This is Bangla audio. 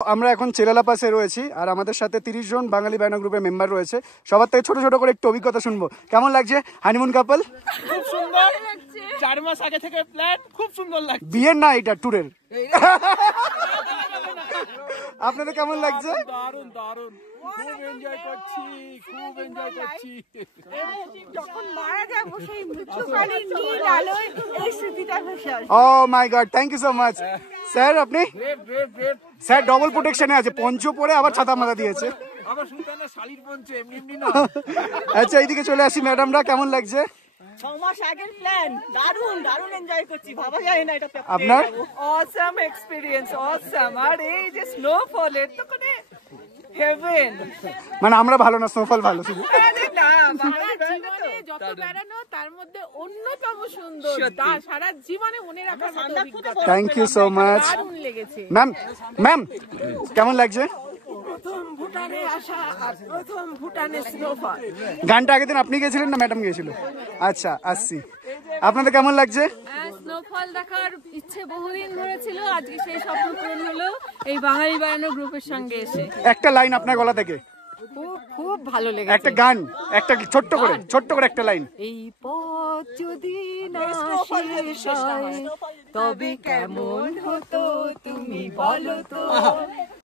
আমরা এখন চেলালা পাসে রয়েছি আর আমাদের সাথে 30 জন বাঙালি বায়না গ্রুপের মেম্বার রয়েছে। সবার থেকে ছোট ছোট করে একটু অভিজ্ঞতা শুনবো। কেমন লাগছে হানিমুন কাপল? খুব সুন্দর লাগছে, 4 মাস আগে থেকে প্ল্যান, খুব সুন্দর লাগছে। বিয়ের না, এটা ট্যুরের। আপনাদের কেমন লাগছে? দারুণ দারুণ, খুব এনজয় করছি, খুব এনজয় করছি। যখন মারা যাবো সেই মৃত্যুকালীন নীল আলোয় এই স্মৃতিটা ভেসে আসবে। Oh my god, thank you so much. Sir আপনি? স্যার ডবল প্রোটেকশনে আছে, পঞ্চ পরে আবার ছাতা মাথা দিয়েছে। আবার সুলতানের শাড়ির পঞ্চে, এমনি এমনি না। আচ্ছা এইদিকে চলে আসি, ম্যাডামরা কেমন লাগছে? 6 মাস আগের প্ল্যান, দারুণ দারুণ এনজয় করছি, ভাবা যায় না এটা। আপনার? Awesome experience, awesome. আর এই যে স্নোফল, এর তো মানে হেভেন। মানে আমরা ভালো না, স্নোফল ভালো শুধু। আরে না, জীবনে যত বেড়ানো তার মধ্যে অন্যতম সুন্দর, সারা জীবনে মনে রাখার মতো অভিজ্ঞতা। Thank you so much. দারুণ লেগেছে। ম্যাম কেমন লাগছে? প্রথম ভুটানে আসা আর প্রথম ভুটানে স্নোফল। গানটা আগের দিন আপনি গেছিলেন না ম্যাডাম গিয়েছিল? আচ্ছা আসছি। আপনাদের কেমন লাগছে? স্নোফল দেখার ইচ্ছে বহুদিন ধরে ছিল, আজকে সেই স্বপ্ন পূরণ হলো এই বাঙালি বানানো গ্রুপের সঙ্গে এসে। একটা লাইন আপনার গলা থেকে, খুব ভালো লেগেছে। একটা গান, একটা ছোট্ট করে একটা লাইন। এই পথ যদি না শেষ হয় তবে কেমন হতো তুমি বলো তো।